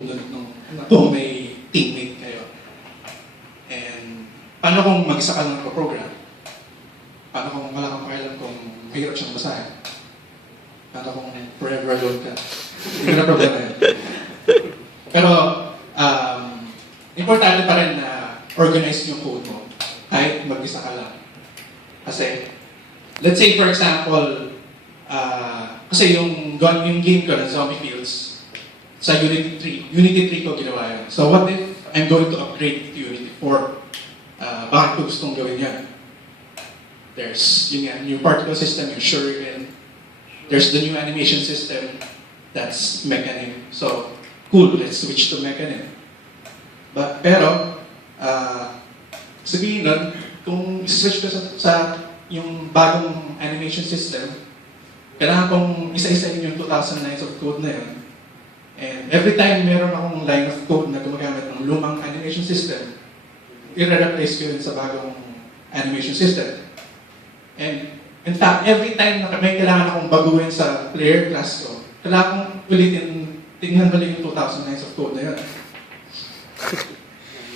kung may teammate kayo. And paano kung mag-isa ka lang program? Paano kung wala kang pakialam kung mahirap siyang basahin? Paano kung forever alone ka? Hindi na problema yun. Pero, importante pa rin na organize yung code mo kahit mag-isa ka lang. Kasi, let's say for example, kasi yung game ko na Zombie Fields, sa Unity 3 ko ginawa yun. So what if I'm going to upgrade to Unity 4? Bakit ko gustong gawin yan? There's yung new particle system, yung shuriken. There's the new animation system, that's Mechanim. So, cool, let's switch to Mechanim. Pero, sabihin nun, kung switch ko sa yung bagong animation system, kailangan kong isa-isahin yung 2009 of code na yun. And every time meron akong line of code na gumagamit ng lumang animation system, i-replace ko yun sa bagong animation system. And in fact, every time na may kailangan akong baguhin sa player class ko, kailangan kong tingnan mali yung 2009 of code na yun.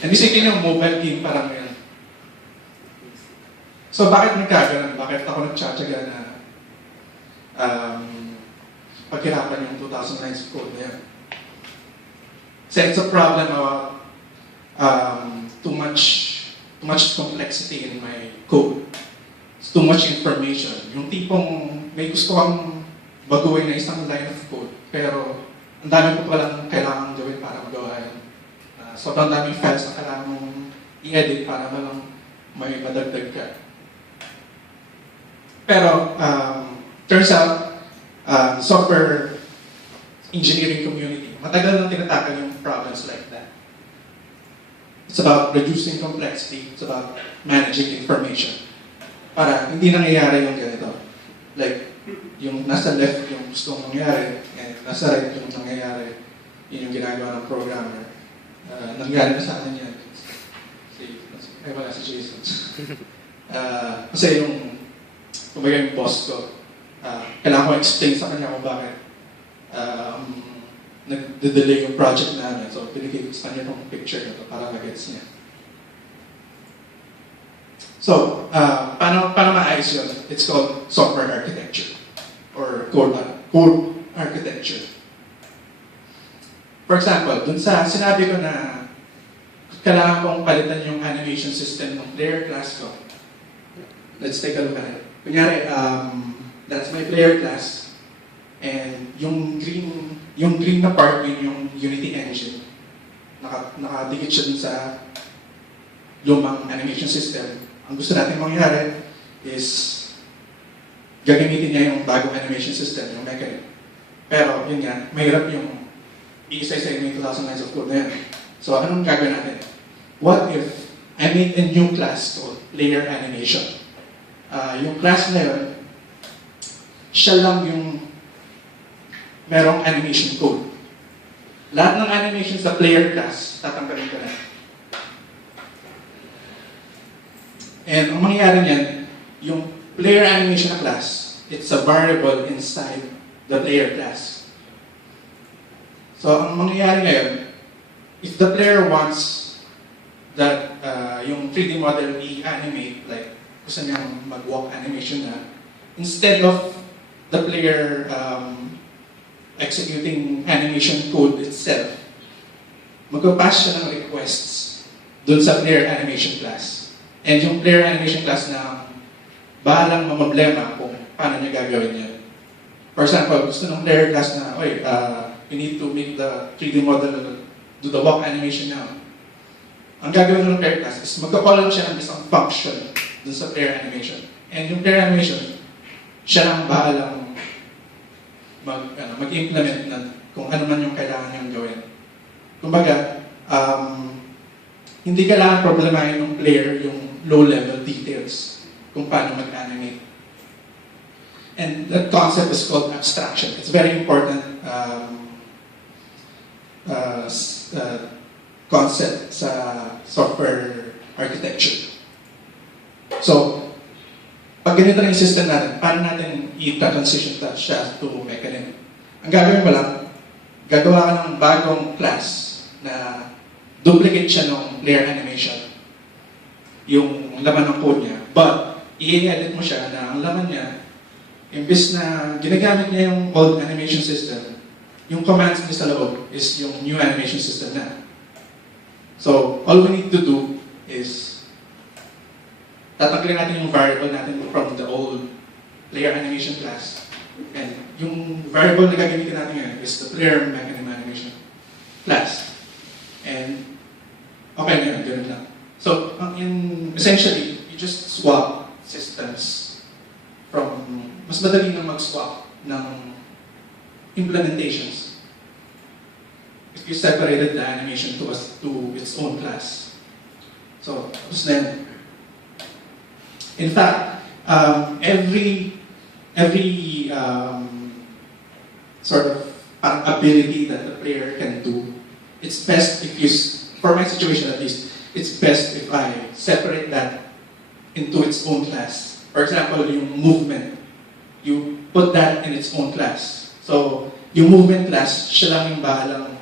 And isipin yung mobile game parang yun. So bakit nagkaganon? Bakit ako nagtsatsaga na paghirapan yung 2009 code na yan? So it's a problem about too much complexity in my code. It's too much information. Yung tipong may gusto kang baguhin na isang line of code, pero ang dami ko palang kailangan gawin para magawa yun. Sobrang daming files na kailangan mong i-edit para malang may madagdag ka. Pero, turns out, software engineering community, matagal nang tinatakal yung problems like that. It's about reducing complexity, it's about managing information. Para hindi nangyayari yung ganito. Like, yung nasa left yung gustong mangyari, and nasa right yung nangyayari, yun yung ginagawa ng programmer. Nangyari na sa akin yan. Wala si Jason. Kasi yung, kumbaga yung boss ko, kailangan ko explain sa kanya kung bakit nag-delay yung project namin. So, binigay ko sa kanya itong picture na ito para mag-gets niya. So, paano maayos yun? It's called software architecture or code architecture. For example, dun sa sinabi ko na kailangan kong palitan yung animation system ng player class ko. Let's take a look at it. Kunyari, that's my player class. And yung green na part, yun yung Unity engine. Nakadikit siya dun sa lumang animation system. Ang gusto natin mangyari is gagamitin niya yung bagong animation system, yung Mechanim. Pero yun nga, mahirap yung i-isa-isa yung 2009 of code na yan. So anong gagawin natin? What if I make a new class called player animation? Yung class na yun, siya lang yung merong animation code. Lahat ng animation sa player class, tatanggalin ko na. And ang mangyayari niyan, yung player animation na class, it's a variable inside the player class. So ang mangyayari ngayon, if the player wants that yung 3D model i-animate, like gusto niyang mag-walk animation na, instead of the player executing animation code itself, magpapass siya ng requests dun sa player animation class. And yung player animation class na bahalang mamblema kung paano niya gagawin yan. For example, gusto ng player class na, you need to make the 3D model do the walk animation now. Ang gagawin ng player class is magka-call siya ng isang function dun sa player animation. And yung player animation, siya lang bahalang mag-implement na kung ano man yung kailangan niyang gawin. Kumbaga, hindi kailangan problemahin ng player yung low-level details kung paano mag-animate. And that concept is called abstraction. It's very important concept sa software architecture. So, pag ganito na yung system natin, paano natin i-transition siya to Mechanim? Ang gagawin mo lang, gagawa ka ng bagong class na duplicate siya ng player animation, yung laman ng code niya. But, i-edit mo siya na ang laman niya, imbis na ginagamit niya yung old animation system, yung commands niya sa loob is yung new animation system na. So, all we need to do is tatanggalin natin yung variable natin from the old player animation class. And yung variable na gagamitin natin ngayon is the player animation class. And okay na yun, ganun lang. So, essentially, you just swap systems from, mas madali na mag-swap ng implementations if you separated the animation to its own class. So, tapos na yun. In fact, every sort of ability that the player can do, it's best if you, for my situation at least, it's best if I separate that into its own class. For example, yung movement, you put that in its own class. So, yung movement class, siya lang yung bahalang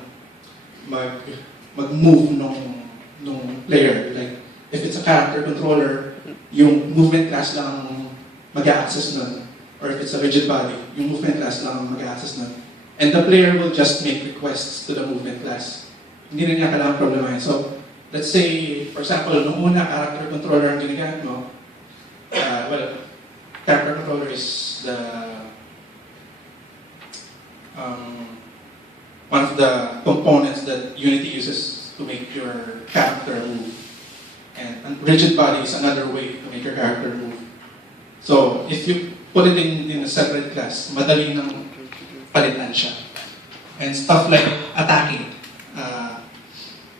mag-move nung player. Like, if it's a character controller, yung movement class lang mag-access nun. Or if it's a rigid body, yung movement class lang mag-access nun. And the player will just make requests to the movement class. Hindi na niya kailangan problemahin. So, let's say, for example, nung una, character controller ang ginagamit mo, character controller is the one of the components that Unity uses to make your character move. And rigid body is another way to make your character move. So, if you put it in a separate class, madali nang palitan siya. And stuff like attacking.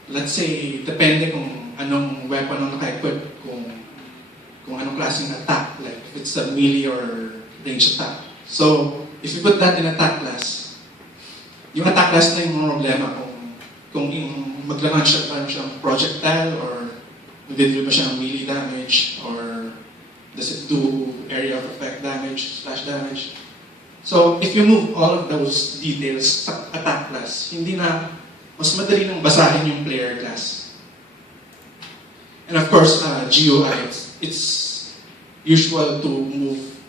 Let's say, depende kung anong weapon ang naka-equip, kung anong klaseng attack, like if it's a melee or range attack. So, if you put that in attack class, yung attack class na yung problema kung maglaman siya pa siyang projectile or mag-deal ba siya ng melee damage or does it do area of effect damage, splash damage. So, if you move all of those details sa attack class, hindi na mas madali nang basahin yung player class. And of course, GUI, it's usual to move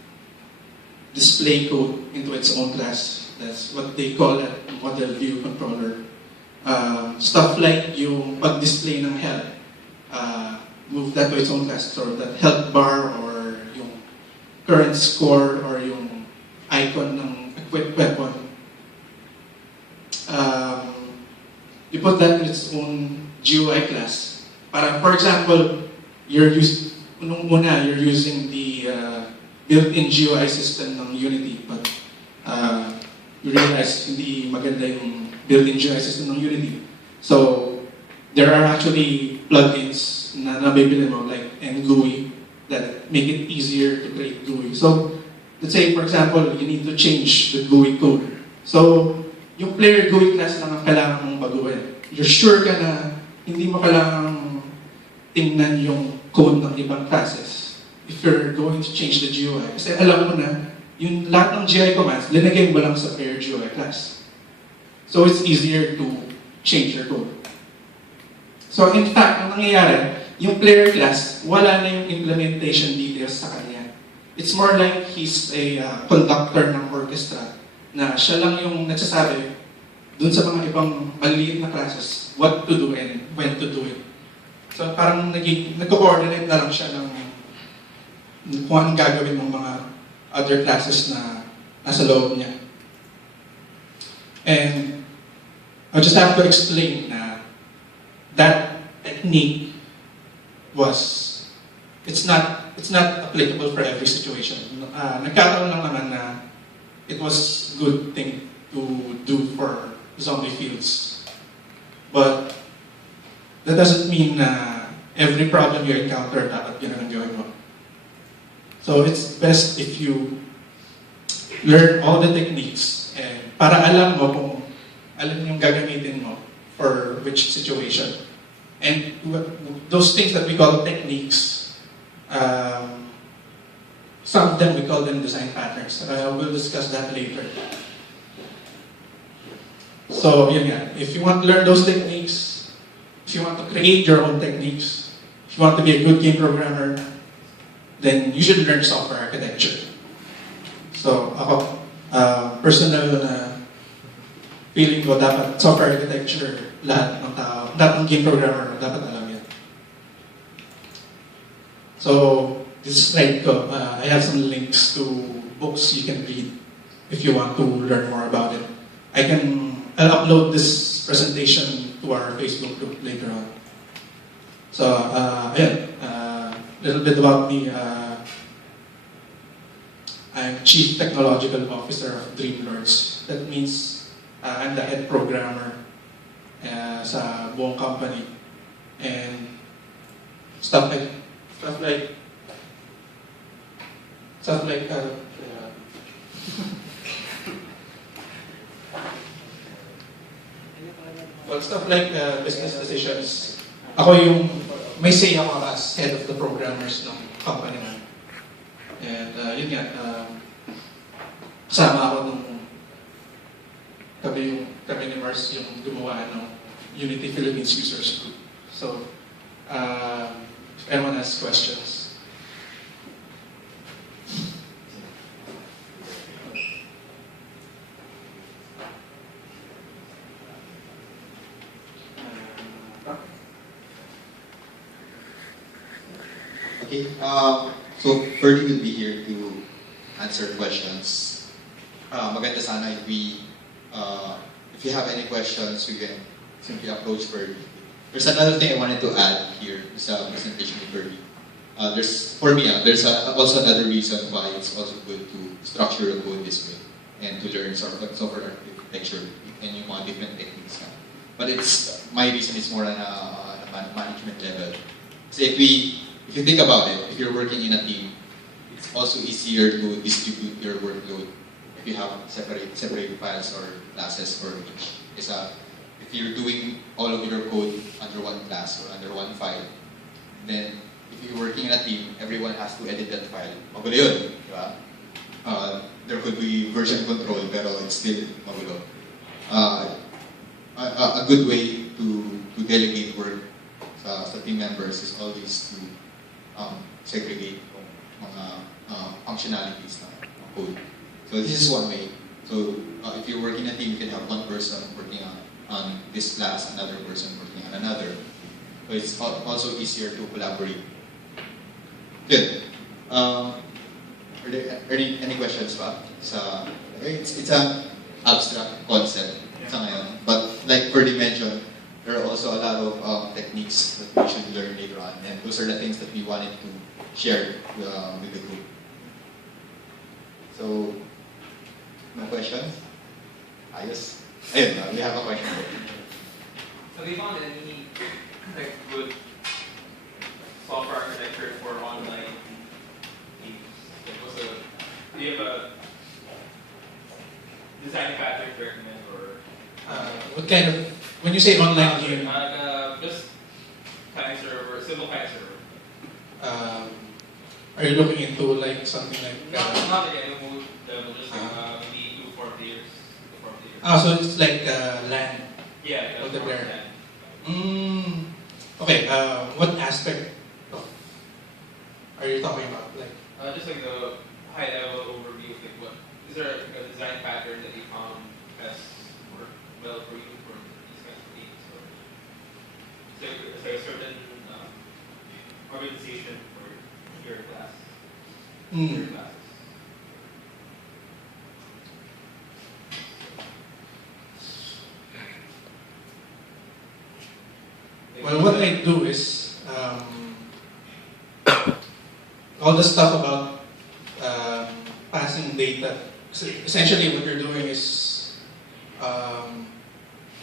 display code into its own class. That's what they call a model view controller. Stuff like yung pag-display ng health, move that to its own class. So that health bar or yung current score or yung icon ng equipped weapon. You put that in its own GUI class. Para, for example, you're using the built-in GUI system ng Unity, but you realize hindi maganda yung built-in GUI system ng Unity. So, there are actually plugins na nabibili mo, like NGUI, that make it easier to create GUI. So, let's say, for example, you need to change the GUI code. So, yung player GUI class lang ang kailangan mong baguhin. You're sure ka na hindi mo kailangan tingnan yung code ng ibang classes if you're going to change the GUI. Kasi alam mo na, yung lahat ng GUI commands, linagay mo lang sa player GUI class. So it's easier to change your code. So in fact, ang nangyayari, yung player class, wala na yung implementation details sa kanya. It's more like he's a conductor ng orchestra na siya lang yung nagsasabi dun sa mga ibang maliliit na classes what to do and when to do it. So parang nagko-coordinate na lang siya ng kung anong gagawin ng mga other classes na nasa loob niya. And I just have to explain na that technique it's not applicable for every situation. Nagkataon lang naman na it was good thing to do for zombie fields. But that doesn't mean na every problem you encounter dapat yun ang gawin mo. So it's best if you learn all the techniques and para alam mo kung alam yung gagamitin mo for which situation. And those things that we call techniques, some of them we call them design patterns. We'll discuss that later. So, yun nga. If you want to learn those techniques, if you want to create your own techniques, if you want to be a good game programmer, then you should learn software architecture. So, ako, personal na feeling ko dapat software architecture, lahat ng tao, lahat ng game programmer, dapat alam yan. So, this slide ko, I have some links to books you can read if you want to learn more about it. I'll upload this presentation to our Facebook group later on. So, ayan, a little bit about me. I'm Chief Technological Officer of Dreamlords. That means I'm the head programmer sa buong company. And stuff like well, stuff like business decisions. Ako yung may say ako as head of the programmers ng company na. And yun nga, kasama ako nung kami ni Mars yung gumawa ng Unity Philippines Users Group. So, if anyone has questions. Okay, so Ferdy will be here to answer questions. Maganda sana if you have any questions, you can simply approach Ferdy. There's another thing I wanted to add here sa presentation with Ferdy. There's also another reason why it's also good to structure a code this way and to learn software architecture and yung mga different techniques. But my reason is more on a management level. So if you think about it, if you're working in a team, it's also easier to distribute your workload if you have separate files or classes for each. If you're doing all of your code under one class or under one file, then if you're working in a team, everyone has to edit that file. Magulo yun, di ba? There could be version control, pero it's still magulo. A good way to delegate work sa team members is always to segregate mga functionalities ng code. So this is one way. So if you're working in a team, you can have one person working on this class, another person working on another. So it's also easier to collaborate. Good. Are there any questions pa? It's an abstract concept sa ngayon. But like Ferdy mentioned, there are also a lot of techniques that we should learn later on, and those are the things that we wanted to share with the group. So, no questions? Ayos. Ayun, we have a question. Have you found any good software architecture for online games? Do you have a design pattern to recommend, or What kind of, when you say online game? Just client server, simple client server. Are you looking into like something like Not like any mode level, just maybe 2-4 players. So it's like LAN. Yeah, multiplayer. Okay, what aspect of are you talking about? Like just like the high level overview of like what is there a design pattern that you found best work well for you for these kinds of games? Or is there a certain organization for your class? Your classes? Well, what I do is all the stuff about passing data. So essentially, what you're doing is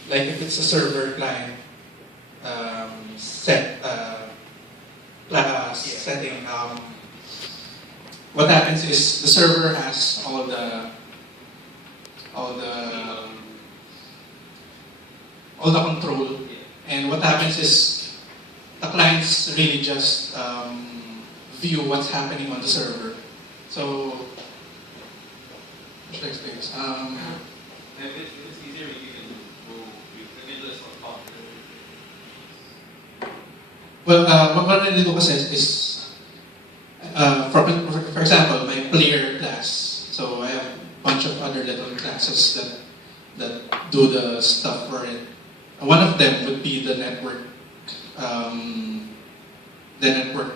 like if it's a server client setting. What happens is the server has all the control. And what happens is the clients really just view what's happening on the server. So, what should I explain this? If it's easier, you can Well, what I do kasi is for example, my player class. So I have a bunch of other little classes that do the stuff for it. One of them would be the network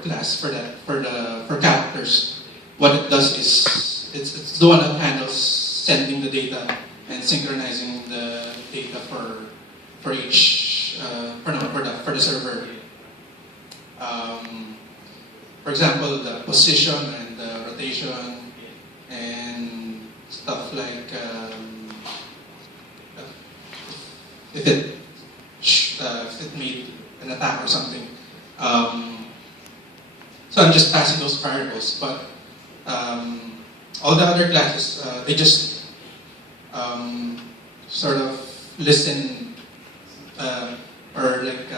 class for characters. What it does is it's the one that handles sending the data and synchronizing the data for each for the server. For example, the position and the rotation and stuff like if it made an attack or something. So I'm just passing those variables, but all the other classes they just sort of listen or like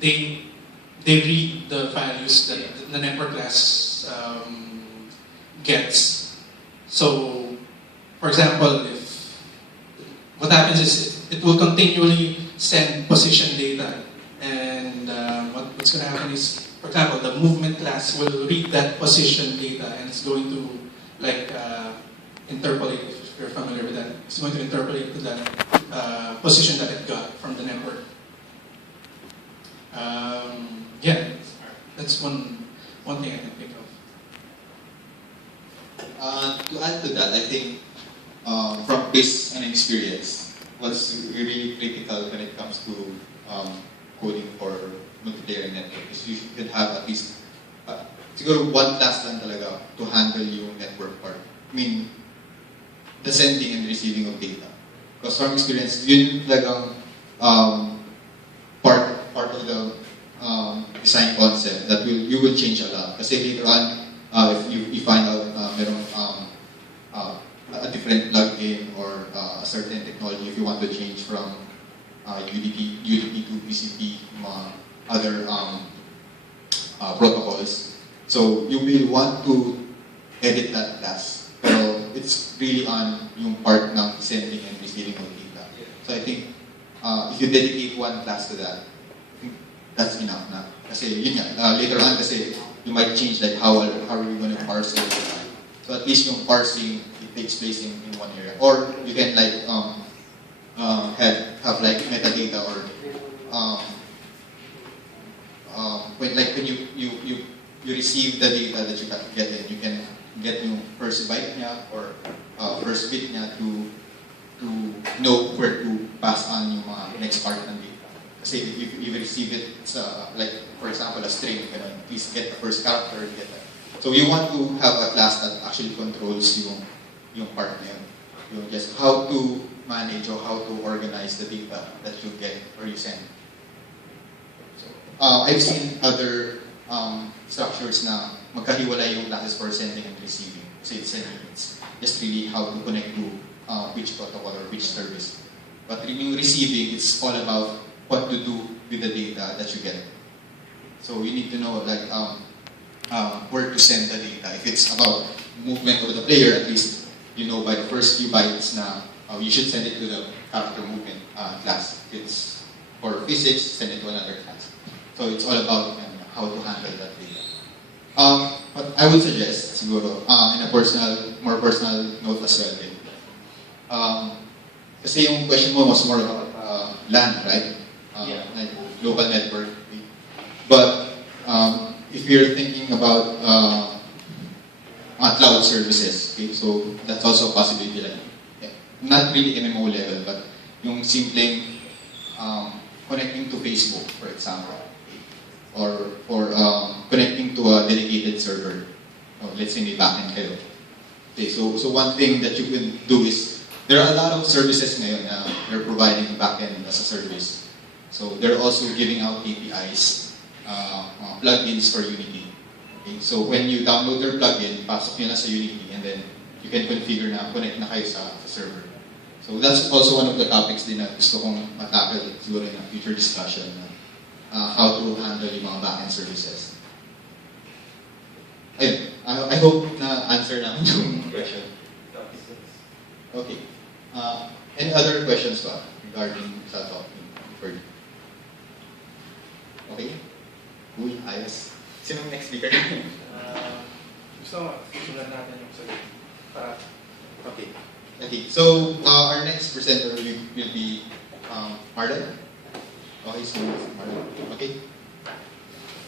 they read the values that the network class gets. So, for example, if what happens is it will continually send position data, and what's going to happen is, for example, the movement class will read that position data and it's going to like interpolate. If you're familiar with that, it's going to interpolate to that position that it got from the network. Yeah, that's one thing I can think of. To add to that, I think from based on experience, what's really critical when it comes to coding for multiplayer network is you should have at least siguro one class lang talaga to handle yung network part. I mean, the sending and receiving of data. Because from experience, yun yung talagang part of the design concept that you will change a lot. Kasi later on, if you find out merong a different plugin or a certain technology, if you want to change from UDP to BCP, other protocols, so you will want to edit that class. Pero it's really on yung part ng sending and receiving of data. So I think if you dedicate one class to that, that's enough na. Kasi yun nga, later on kasi you might change like how are you going to parse it. So at least yung parsing, it takes place in one area. Or you can like have like metadata or when you receive the data that you get in, you can get yung first byte niya or first bit niya to know where to pass on yung mga next part ng data. Kasi if you receive it, it's like, for example, a string, please get the first character, get that. So you want to have a class that actually controls yung part na yun. Yung just how to manage or how to organize the data that you get or you send. So, I've seen other structures na magkahiwalay yung classes for sending and receiving. Kasi it's just really how to connect to which protocol or which service. But yung receiving, it's all about what to do with the data that you get. So you need to know like where to send the data. If it's about movement of the player, at least you know by the first few bytes na you should send it to the character movement class. If it's for physics, send it to another class. So it's all about how to handle that data. But I would suggest, siguro, in a more personal note as well. Kasi yung question mo was more about LAN, right? Like global network. But if you're thinking about cloud services, okay, so that's also a possibility. Like, not really MMO level, but yung simpleng connecting to Facebook, for example, or connecting to a dedicated server. Let's say may backend kayo. Okay, so one thing that you can do is there are a lot of services ngayon na they're providing backend as a service. So they're also giving out APIs, plugins for Unity. Okay? So when you download their plugin, pasok nyo na sa Unity, and then you can configure na connect na kayo sa server. So that's also one of the topics din na gusto kong matackle siguro in a future discussion na how to handle yung mga backend services. Ayun, I hope na answer namin yung question. Okay. Any other questions pa regarding sa topic? Okay? Uy, ayos. Sinong next speaker? Gusto mo, susunod natin yung sagot. Para, Okay. Okay. So, our next presenter will be Marlon. Okay, so Marlon. Okay.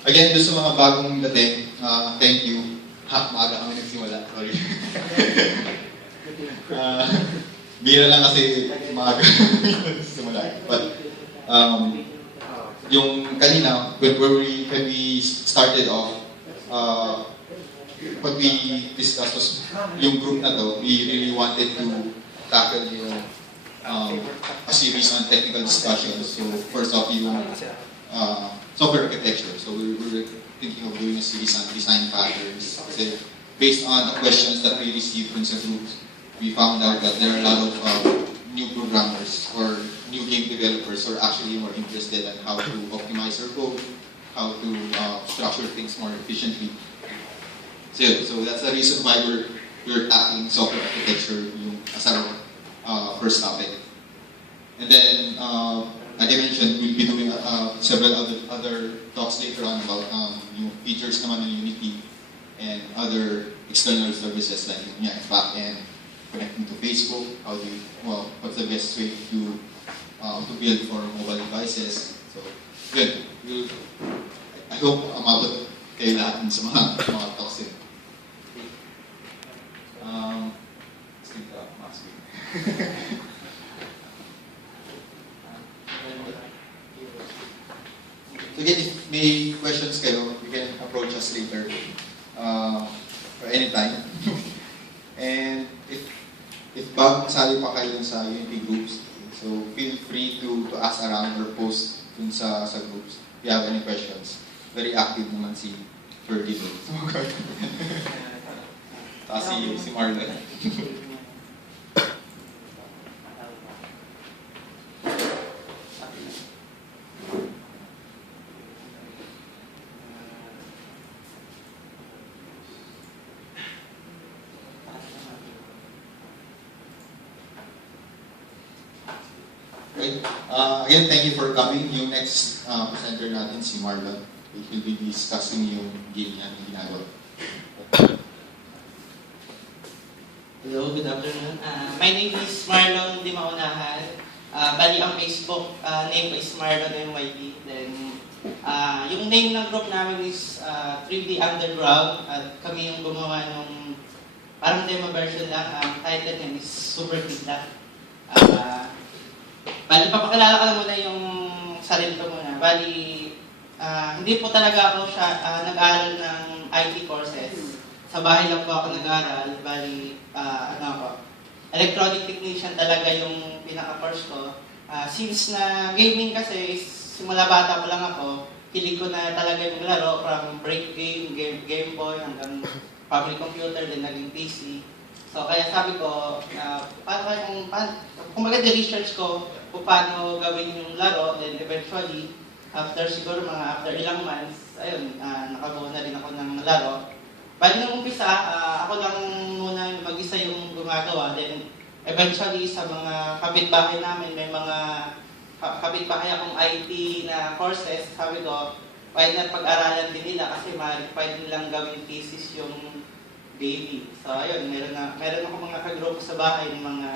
Again, doon sa mga bagong dating, thank you. Maaga kami nagsimula. Sorry. Bira lang kasi maaga kami nagsimula. But, yung kanina, when we started off, what we discussed was yung group na to, we really wanted to tackle yung a series on technical discussions. So first off, yung software architecture. So we were thinking of doing a series on design patterns. Kasi based on the questions that we received from sa groups, we found out that there are a lot of new programmers or new game developers who are actually more interested in how to optimize their code, how to structure things more efficiently. So that's the reason why we're tackling software architecture as our first topic. And then, like I mentioned, we'll be doing several other talks later on about features naman ng Unity and other external services like backend, connecting to Facebook, what's the best way to build for mobile devices. So, good. I hope umabot kayo lahat sa mga talks yun. Let's leave that last week. So again, if may questions kayo, you can approach us later or anytime. And if bagong masali pa kayo sa Unity groups, so feel free to ask around or post dun sa groups if you have any questions. Very active naman si Fergie dun. Tapos si Marlon. Okay. Again, thank you for coming. Yung next presenter natin si Marlon. He will be discussing yung game niya na ginagawa. Hello, good afternoon. My name is Marlon Di Maunahan. Bali, ang Facebook name is Marlon MYD. Then, yung name ng group namin is 3D Underground. At kami yung gumawa ng parang demo version lang. Ang title niya is Super Kita. Bali, papakilala ko lang muna yung sarili ko muna. Bali, hindi po talaga ako nag-aral ng IT courses. Sa bahay lang po ako nag-aral. Bali, electronic technician talaga yung pinaka-course ko. Since na gaming kasi, simula bata ko lang ako, hilig ko na talaga yung laro from break game, Game Boy, hanggang family computer, then naging PC. So kaya sabi ko, kung maganda research ko kung paano gawin yung laro, then eventually, after ilang months, ayun, nakabuo na rin ako ng laro. Bali nung umpisa, ako lang muna mag-isa yung gumagawa. Then, eventually, sa mga kapitbahay namin, may mga kapitbahay akong IT na courses. Sabi ko, pwede na pag-aralan din nila kasi pwede nilang gawing thesis yung gaming. So, ayun, meron ako mga kagrupo sa bahay ng mga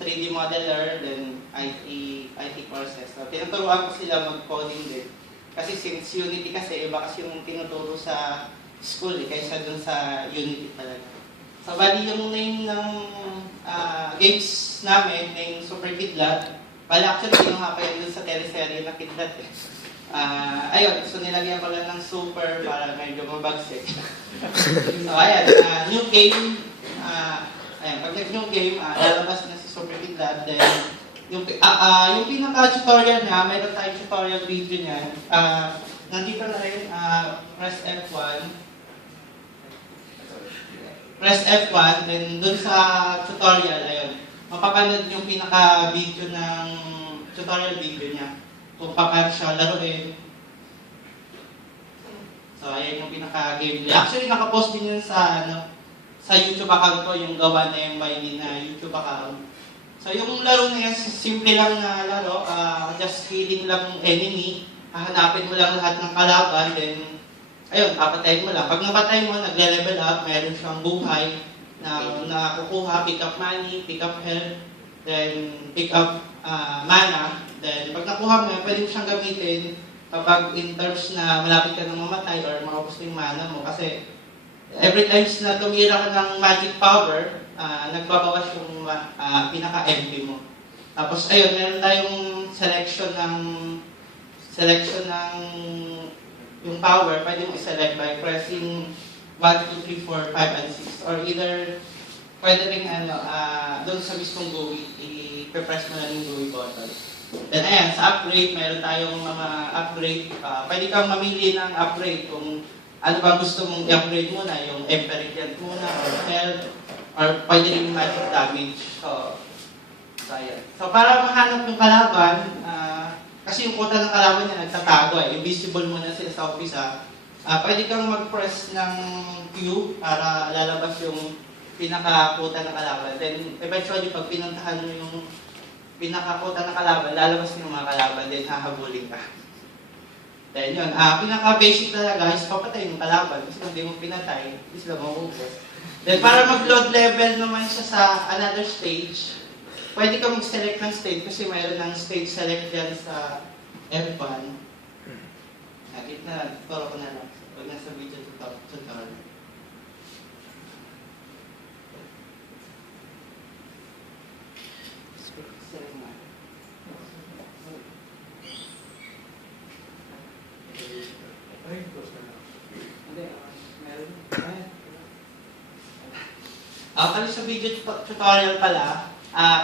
3D modeler, then IT courses. So, tinuturuan ko sila mag-coding din. Kasi since Unity kasi, iba kasi yung tinuturo sa school kaysa dun sa Unity talaga. So, bali yung name ng games namin, yung Super Kidlat, bali actually kinuha ko yan dun sa teleserye na Kidlat eh. Ayun, so nilagyan ko lang ng super para medyo mabagsik. So, ayan, new game, pag new game, lalabas na si Super Kidlat, then yung pinaka-tutorial niya, mayroon tayong tutorial video niya. Nandito na rin, press F1. Press F1, then dun sa tutorial, ayun, mapapanood yung pinaka-video ng tutorial video niya. Kung paano siya laruin. So, ayan yung pinaka-game niya. Actually, nakapost din yun sa YouTube account ko, yung gawa na yung MyD na YouTube account. So, yung laro na yan, simple lang na laro, just killing lang enemy. hahanapin mo lang lahat ng kalaban, then, ayun, papatayin mo lang. Pag napatay mo, nagle-level up, meron siyang buhay na nakukuha, pick up money, pick up health, then pick up mana. Then, pag nakuha mo, pwede mo siyang gamitin kapag in terms na malapit ka nang mamatay or maubos yung mana mo. Kasi, every times na tumira ka ng magic power, nagbabawas yung pinaka-MP mo. Tapos, ayun, meron tayong selection ng yung power. Pwede mo i-select by pressing 1, 2, 3, 4, 5, and 6. Or either, pwede rin doon sa mismong GUI, i-press mo lang yung GUI button. Then, ayan, sa upgrade, meron tayong mga upgrade. Pwede kang mamili ng upgrade kung ano ba gusto mong i-upgrade muna, yung Emperor muna, or health, or pwede rin magic damage. So, ayan. So, para mahanap yung kalaban, kasi yung kuta ng kalaban niya nagtatago invisible muna sila sa umpisa. Pwede kang mag-press ng Q para lalabas yung pinaka-kuta ng kalaban. Then, eventually, pag pinuntahan mo yung pinaka-kuta ng kalaban, lalabas yung mga kalaban, then hahabulin ka. Then yun, pinaka-basic talaga is papatay yung kalaban. Kasi kung di mo pinatay, hindi sila maubos. Then para mag-load level naman siya sa another stage, pwede ka mag-select ng stage kasi mayroon ng stage select dyan sa F1. Nakita, turo ko na lang. Pag nasa video tutorial. Actually sa video tutorial pala,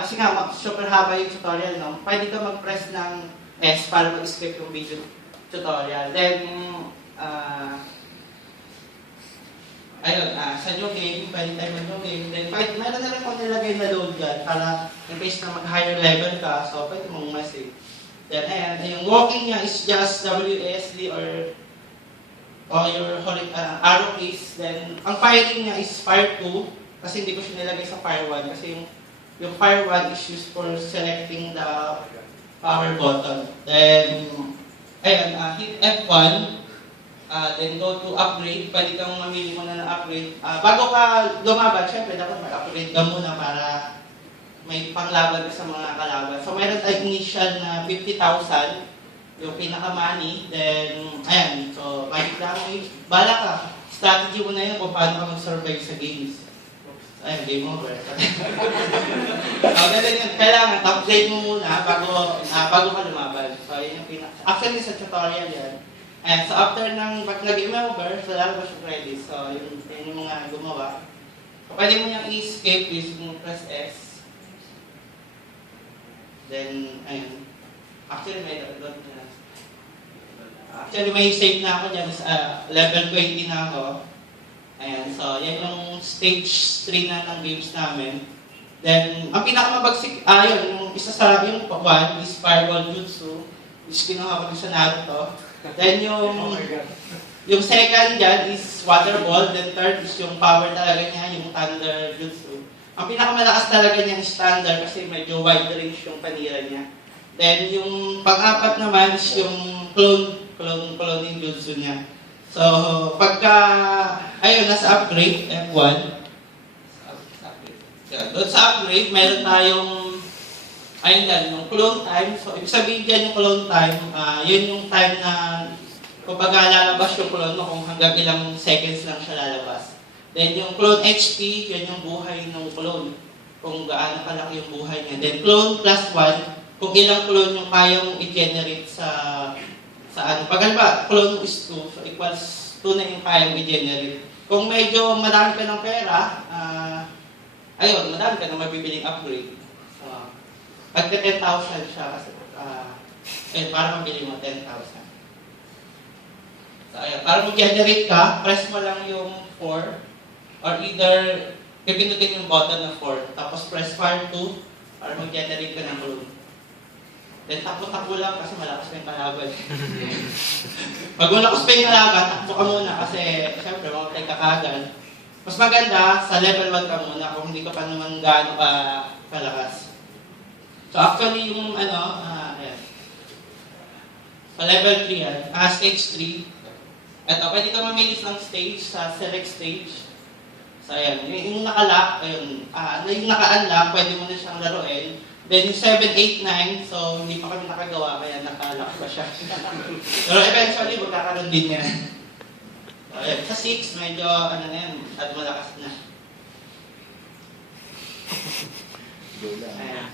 kasi nga super haba yung tutorial, no? Pwede ka mag-press ng S para mag-skip yung video tutorial. Then, ayun, sa new game, pwede tayo mag-new game. Then, meron na lang kung nilagay na load dyan para in case na mag-higher level ka, so pwede mong ma-save. Then, ayan, yung walking niya is just WASD or your arrow keys. Then, ang firing niya is fire 2. Kasi hindi ko siya nilagay sa fire 1 kasi yung fire 1 is used for selecting the power button. Then, ayan, hit F1, then go to upgrade. Pwede kang mamili muna ng upgrade. Bago ka lumaban, syempre dapat mag-upgrade ka muna para may panglaban ka sa mga kalaban. So, mayroon tayong initial na 50,000, yung pinaka-money. Then, ayan, so, kahit lang, bala ka. Strategy mo na yun kung paano ka mag-survive sa games. Ayun, game over. Ganun yun. Kailangan, upgrade mo muna bago ka lumaban. So, yun yung actually, sa tutorial yan. And so, after ng pag nag-game over, so lalabas yung credits. So, yun yung mga gumawa. So, pwede mo niyang i-escape using press S. Then, ayun. Actually, may download na. Actually, may save na ako dyan. Level 20 na ako. Ayan, so yan yung stage 3 na ng games namin. Then, ang pinakamabagsik, yung isa sa yung 1 is Fireball Jutsu, which kinuha ko sa Naruto. Then yung second dyan is Water Ball, then third is yung power talaga niya, yung Thunder Jutsu. Ang pinakamalakas talaga niya is Thunder kasi medyo wide range yung panira niya. Then yung pang-apat naman is yung cloning Jutsu niya. So, pagka, ayun, nasa upgrade, F1, doon sa upgrade, meron tayong, ayun yan, yung clone time. So, ibig sabihin dyan yung clone time, yun yung time na, kumbaga lalabas yung clone mo kung hanggang ilang seconds lang siya lalabas. Then, yung clone HP, yan yung buhay ng clone, kung gaano kalaki yung buhay niya. Then, clone plus 1, kung ilang clone yung kaya mong i-generate sa ano. Pag ba, clone is 2, so equals 2 na yung kaya mong i-generate. Kung medyo madami ka ng pera, ayun, madami ka na mabibiling upgrade. Pagka 10,000 siya, kasi, para mabili mo 10,000. So, ayun, para mag-generate ka, press mo lang yung 4, or either, pipindutin yung button na 4, tapos press fire 2, para mag-generate ka ng clone. Then takbo-takbo lang kasi malakas pa yung kalaban. Pag malakas pa yung kalaban, takbo ka muna kasi syempre mamatay ka kagad. Mas maganda sa level 1 ka muna kung hindi ka pa naman gaano ka kalakas. So actually yung ayan. So level 3 yan. Stage 3. Ito, pwede ka mamili ng stage sa select stage. So ayan, yung naka-lock, ayun, yung naka-unlock, pwede mo na siyang laruin. Then yung 7, 8, 9, so hindi pa kami nakagawa, kaya naka-lock pa siya. Pero eventually, magkakaroon din yan. So ayan, sa 6, medyo, ano na yan, at malakas na. Ayan.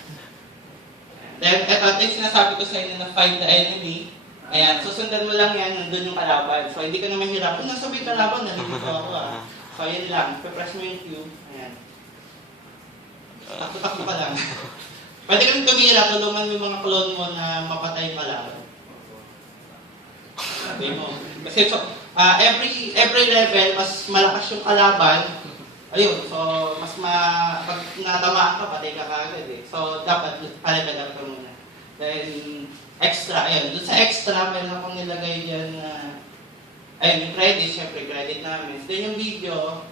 Then, ito yung sinasabi ko sa inyo na find the enemy. Ayan, susundan mo lang yan, nandun yung kalaban. So, hindi ka na mahirap. Kung nasa may kalaban, nalilito ako So, yun lang. Pe-press mo yung cube. Ayan. Takbo-takbo ka lang. Pwede ka rin tumira, tulungan mo yung mga clone mo na mapatay yung kalaban. Sabi mo. Kasi, so, every level, mas malakas yung kalaban. Ayun, so, pag natamaan ka, patay ka kagad eh. So, dapat palagal ka muna. Then, extra, ayun. Doon sa extra, meron akong nilagay dyan na, ayun, yung credit, syempre, credit namin. Then yung video,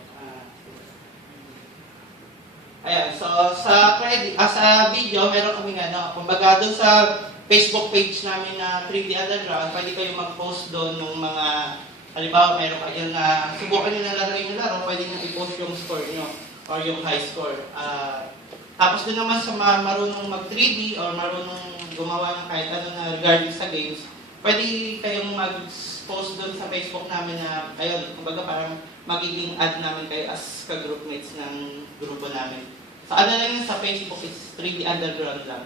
ayan, so, sa video, meron kaming kumbaga doon sa Facebook page namin na 3D Underground, pwede kayo mag-post doon ng mga, halimbawa, meron kayo na subukan nyo na laruin yung laro, pwede nyo i-post yung score nyo or yung high score. Tapos din naman sa marunong mag-3D or marunong gumawa ng kahit ano na regarding sa games, pwede kayong mag-post doon sa Facebook namin na, ayun, kumbaga parang magiging add namin kayo as ka-groupmates ng grupo namin. So ano lang yun sa Facebook, is 3D Underground lang.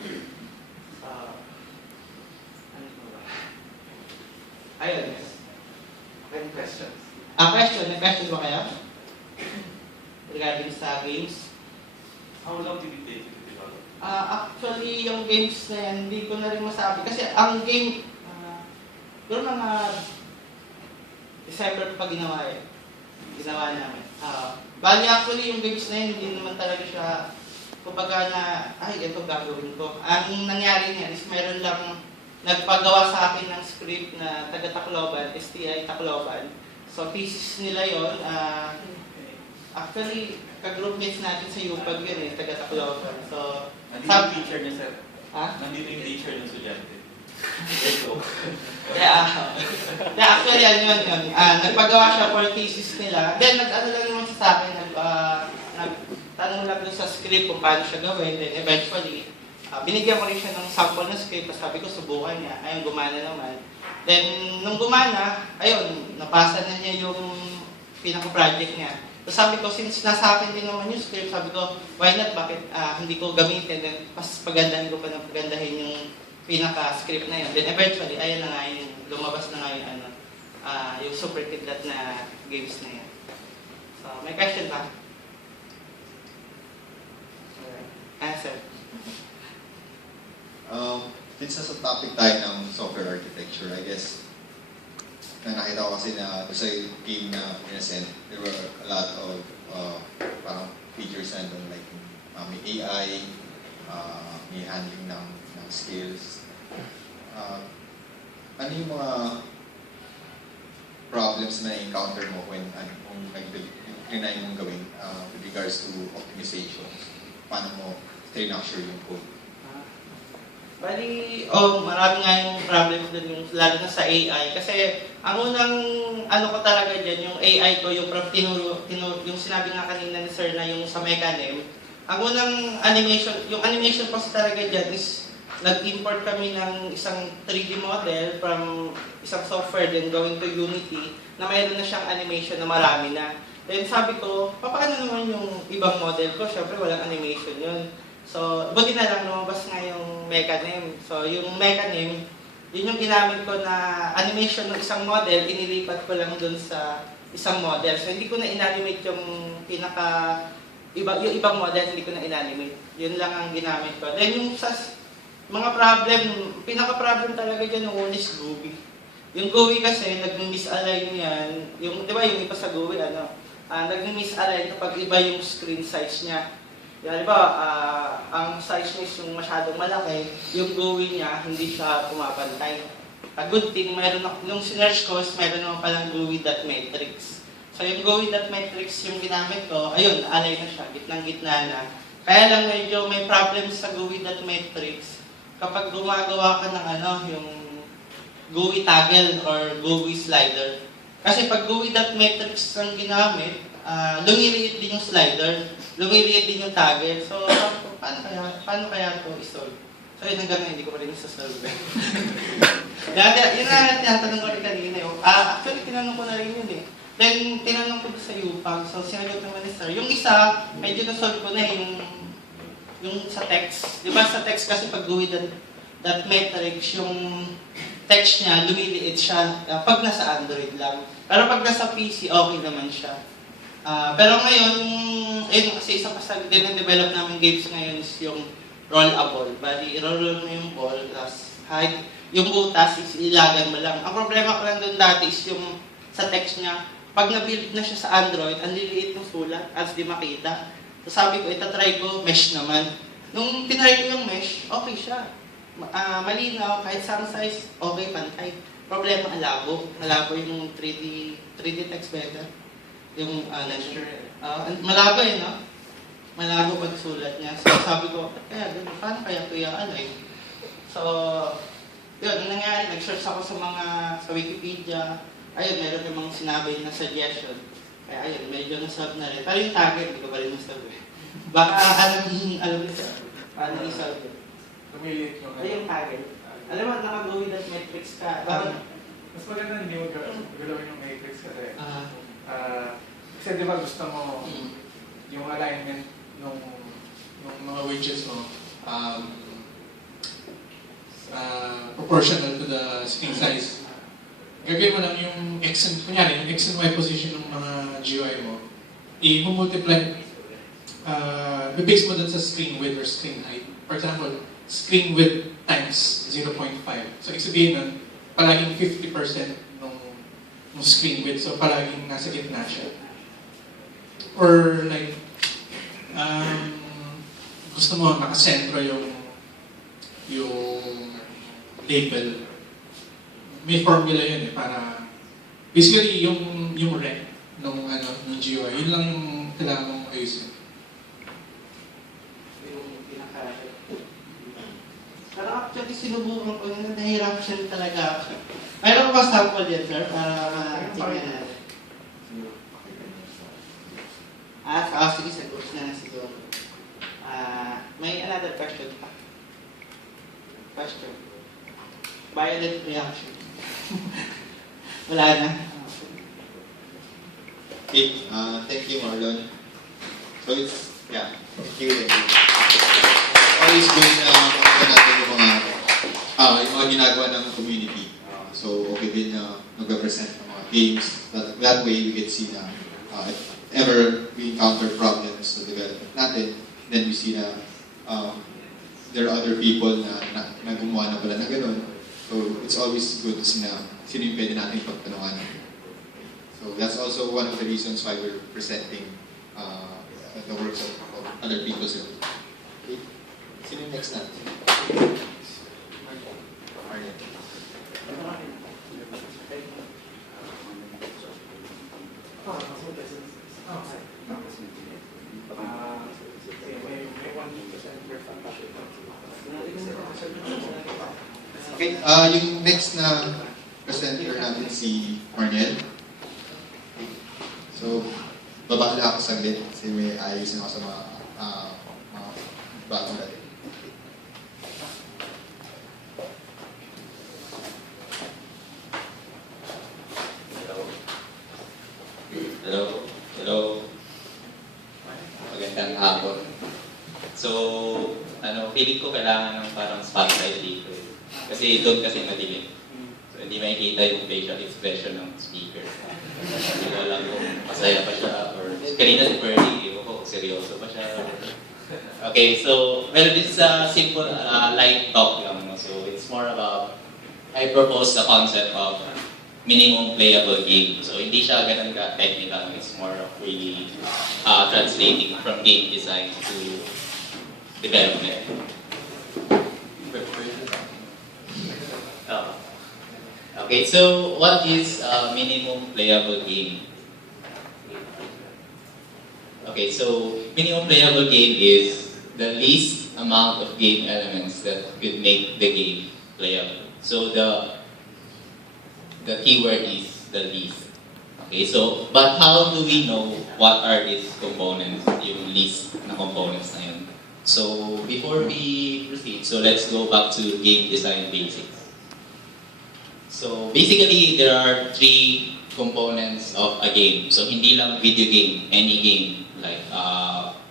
Ano ba? Ayun, yes. Any questions? May question ba kayo? Regarding sa games? How long did it take to develop? Actually, yung games na yan, hindi ko na rin masabi. Kasi ang game, doon mga December pa ginawa eh. Ginawa namin. Bali actually, yung games na yun, hindi naman talaga siya, kumbaga na, ay, ito gagawin ko. Ang nangyari niya is meron lang nagpagawa sa akin ng script na taga-Tacloban, STI Tacloban. So, thesis nila yon. Actually, ka-groupmates natin sa UPAG yun eh, taga-Tacloban. So, Nandito yung teacher niya, sir. Ha? Nandito yung teacher ng estudyante. Actually, ano yun. Nagpagawa siya for thesis nila. Then, nag-ano lang naman siya sa akin, nagtanong lang doon sa script kung paano siya gawin. Then, eventually, binigyan ko rin siya ng sample na script, tapos sabi ko, subukan niya. Ayun, gumana naman. Then, nung gumana, ayun, napasa na niya yung pinaka-project niya. So sabi ko, since nasa akin din naman yung script, sabi ko, why not, bakit hindi ko gamitin, then mas pagandahin ko pa ng pagandahin yung pinaka-script na yun. Then eventually, ayun na nga yung, lumabas na nga yung, yung super kidlat na games na yun. So, may question ba? Answer. Since nasa topic tayo ng software architecture, I guess, na nakita ko kasi na sa game na pinasend, there were a lot of parang features na doon, like may AI, may handling ng skills. Ano yung mga problems na encounter mo when kung trinay mong gawin with regards to optimization? Paano mo structure yung code? Bali, marami nga yung problem dun, yung, lalo na sa AI. Kasi, ang unang, ano ko talaga dyan, yung AI ko, yung yung sinabi nga kanina ni Sir na yung sa mechanism, ang unang animation, yung animation ko talaga dyan is, nag-import kami ng isang 3D model from isang software din going to Unity, na mayroon na siyang animation na marami na. Then sabi ko, paano naman yung ibang model ko? Siyempre, walang animation yun. So, buti na lang lumabas nga yung mechanism. So, yung mechanism, yun yung ginamit ko na animation ng isang model, inilipat ko lang dun sa isang model. So, hindi ko na inanimate yung yung ibang model, hindi ko na inanimate. Yun lang ang ginamit ko. Then, yung sa mga problem, pinaka-problem talaga dyan yung one is GUI. Yung GUI kasi, nag-misalign yan. Yung, di ba, yung iba sa GUI, nag-misalign kapag iba yung screen size niya. Halimbawa, ang size niya is yung masyadong malaki, yung GUI niya, hindi siya pumapantay. A good thing, nung sinerge ko, meron naman palang GUI.metrics. So yung GUI.metrics yung ginamit ko, ayun, alay na siya, gitnang-gitna na. Kaya lang medyo may problem sa GUI.metrics kapag gumagawa ka ng GUI toggle or GUI slider. Kasi pag GUI.metrics ang ginamit, lumiliit din yung slider, lumiliit din yung toggle. So, sabi ko, paano kaya ito isolve? So, yun hanggang ngayon, hindi ko pa rin isa-solve. Yun na tinatanong ko rin kanina. Actually, tinanong ko na rin yun eh. Then, tinanong ko sa UPAG. So, sinagot naman ni Sir. Yung isa, medyo na-solve ko na yung sa text. Di ba sa text kasi pag GUI.metrics, yung text niya, lumiliit siya pag nasa Android lang. Pero pag nasa PC, okay naman siya. Pero ngayon, ayun, kasi isa pa sa din-develop namin games ngayon is yung rollable. Bali, i-roll mo yung ball, tapos yung butas is ilagan mo lang. Ang problema ko lang doon dati is yung sa text niya, pag na-build na siya sa Android, ang liliit ng sulat, as di makita. So sabi ko, itatry ko, mesh naman. Nung tinry ko yung mesh, okay siya. Malinaw, kahit some size, okay, pantay. Problema, malabo. Malabo yung 3D text better. Yung, malabo eh, no? Malabo pag sulat niya. So sabi ko, kaya ganun, paano kaya ito yung ano eh? So, yun, ang nangyari, nag-search ako sa Wikipedia. Ayun, meron namang sinabi na suggestion. Kaya ayun, medyo nasolve na rin. Pero yung target, hindi ko pa rin nasolve eh. Baka alam niyo paano i-solve. Lumilit yung Ay, yung target. Alam mo, naka-GUI.metrics ka. Mas maganda hindi mo galawin yung matrix kasi kasi di ba gusto mo yung alignment ng mga widgets mo proportional to the screen size. Gagawin mo lang yung X and, kunyari, yung X and Y position ng mga GUI mo, i-multiply, bibase mo dun sa screen width or screen height. For example, screen width times 0.5. So, ibig sabihin nun, palaging 50% ng screen width. So, palaging nasa gitna siya. Or like, gusto mo nakasentro yung label. May formula yun eh, para basically yung rec ng GUI, yun lang yung kailangan mong ayusin. Yung pinaka. Pero actually sinubukan ko na nahihirap siya talaga. Mayroon ba sample yan, sir? Para tingnan natin. Sige, sagot na siguro. May another question pa. Question. Violent reaction. Wala na. Okay, thank you, Marlon. So it's, yeah, thank you. Always good na makikita natin yung mga ginagawa ng community. So okay din na mag-represent ng mga games. That way, we can see na if ever we encounter problems sa development natin, then we see na there are other people na gumawa na pala na gano'n. So it's always good to see na sino yung pwede natin pagtanungan. So that's also one of the reasons why we're presenting the works of other people. So, okay. Sino yung next natin? Arnett. Okay, yung next na presenter natin si Marnell. Okay. So, babala ako saglit kasi may ayusin ako sa mga bagong natin. Hello. Magandang hapon. So, feeling ko kailangan ng parang spotlight dito. Kasi doon kasi madilim. So, hindi makikita yung facial expression ng speaker. Hindi ko alam kung masaya pa siya or kanina si Pearly, seryoso pa siya. Okay, so, well, this is a simple light talk lang. No? So, it's more about, I propose the concept of minimum playable game. So, hindi siya ganun ka-technical. It's more of really translating from game design to development. Okay, so what is a minimum playable game? Okay, so minimum playable game is the least amount of game elements that could make the game playable. So the keyword is the list. Okay, so, but how do we know what are these components, yung list na components na yun? So, before we proceed, so let's go back to game design basics. So, basically, there are three components of a game. So, hindi lang video game, any game, like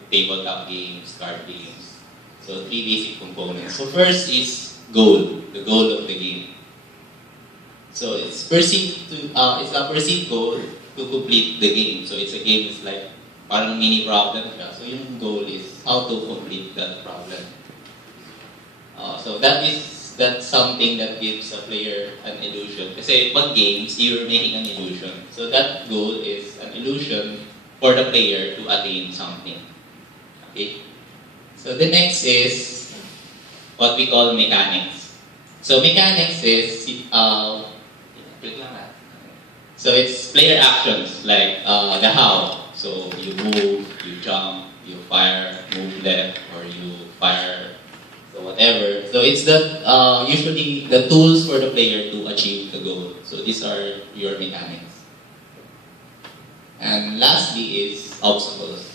tabletop games, card games. So, three basic components. So, first is goal, the goal of the game. So, it's it's a perceived goal to complete the game. So, it's a game, it's like parang mini problem siya. So, yung goal is how to complete that problem. So, that's something that gives a player an illusion. Kasi pag games, you're making an illusion. So, that goal is an illusion for the player to attain something. Okay? So, the next is what we call mechanics. So, mechanics is, so it's player actions, like the how. So, you move, you jump, you fire, move left, or you fire, so whatever. So, it's usually the tools for the player to achieve the goal. So, these are your mechanics. And lastly is obstacles.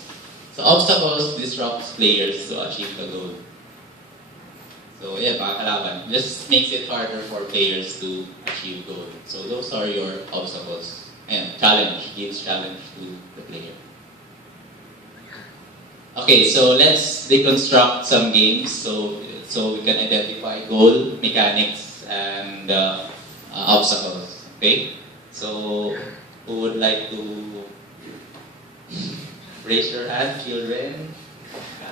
So, obstacles disrupts players to achieve the goal. So, yeah, mga kalaban. Just makes it harder for players to achieve goal. So, those are your obstacles. And challenge, gives challenge to the player. Okay, so let's deconstruct some games so we can identify goal, mechanics, and obstacles. Okay? So, who would like to raise your hand, children?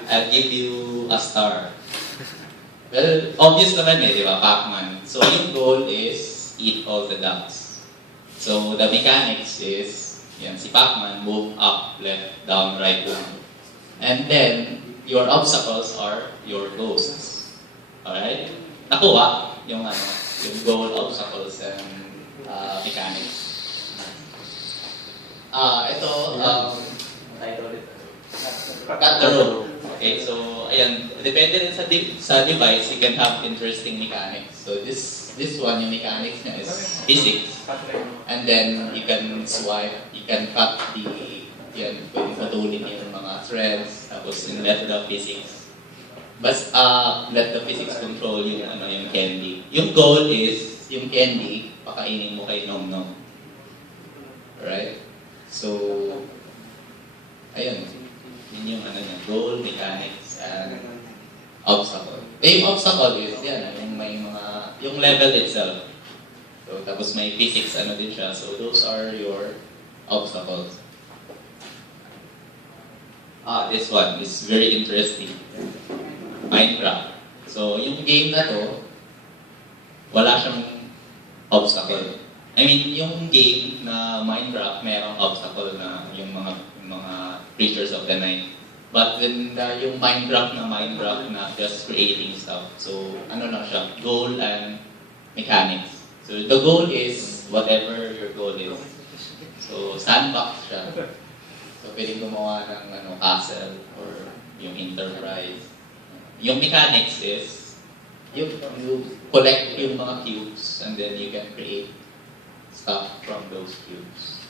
I'll give you a star. Well, obvious naman di ba? Pac-Man. So, yung goal is eat all the ducks. So, the mechanics is, yan, si Pac-Man, move up, left, down, right, down. And then, your obstacles are your ghosts. Alright? Nakuha yung yung goal, obstacles, and mechanics. Ito, title it. Cut the rope. Okay, so, ayan, depende rin sa device, you can have interesting mechanics. So, this one, yung mechanics niya is physics. And then, you can swipe, you can cut pwede patulin yung mga threads, tapos let the physics. But, let the physics control yung candy. Yung goal is, yung candy, pakainin mo kay Nom-Nom. Alright? So, ayun. Yun yung goal, mechanics, and obstacle. Yung obstacle is, yan, yung level itself. So, tapos may physics, din siya. So, those are your obstacles. This one is very interesting. Minecraft. So, yung game na to, wala siyang obstacle. I mean, yung game na Minecraft, mayroong obstacle na yung mga creatures of the night. But then, yung Minecraft na just creating stuff. So, lang siya, goal and mechanics. So, the goal is whatever your goal is. So, sandbox siya. So, pwedeng gumawa ng castle or yung enterprise. Yung mechanics is, you collect yung mga cubes and then you can create stuff from those cubes.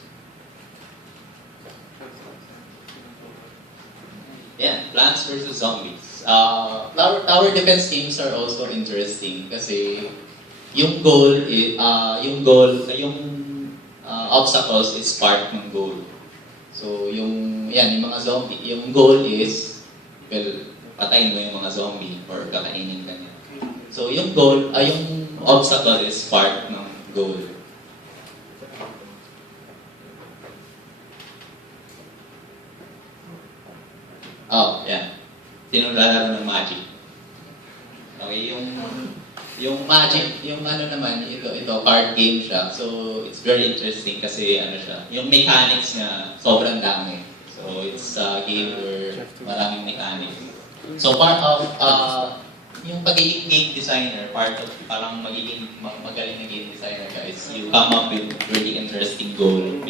Yeah, Plants versus Zombies. Tower defense games are also interesting kasi yung obstacles is part ng goal. So yung mga zombie, yung goal is patayin mo yung mga zombie or kakainin ka niya. So yung obstacle is part ng goal. Oh, yeah. Sino lalaro ng Magic? Okay, yung Magic, naman, ito, card game siya. So, it's very interesting kasi siya, yung mechanics niya, sobrang dami. So, it's a game where maraming mechanics. So, part of, yung pagiging game designer, part of parang magiging magaling na game designer guys, you come up with really interesting goal,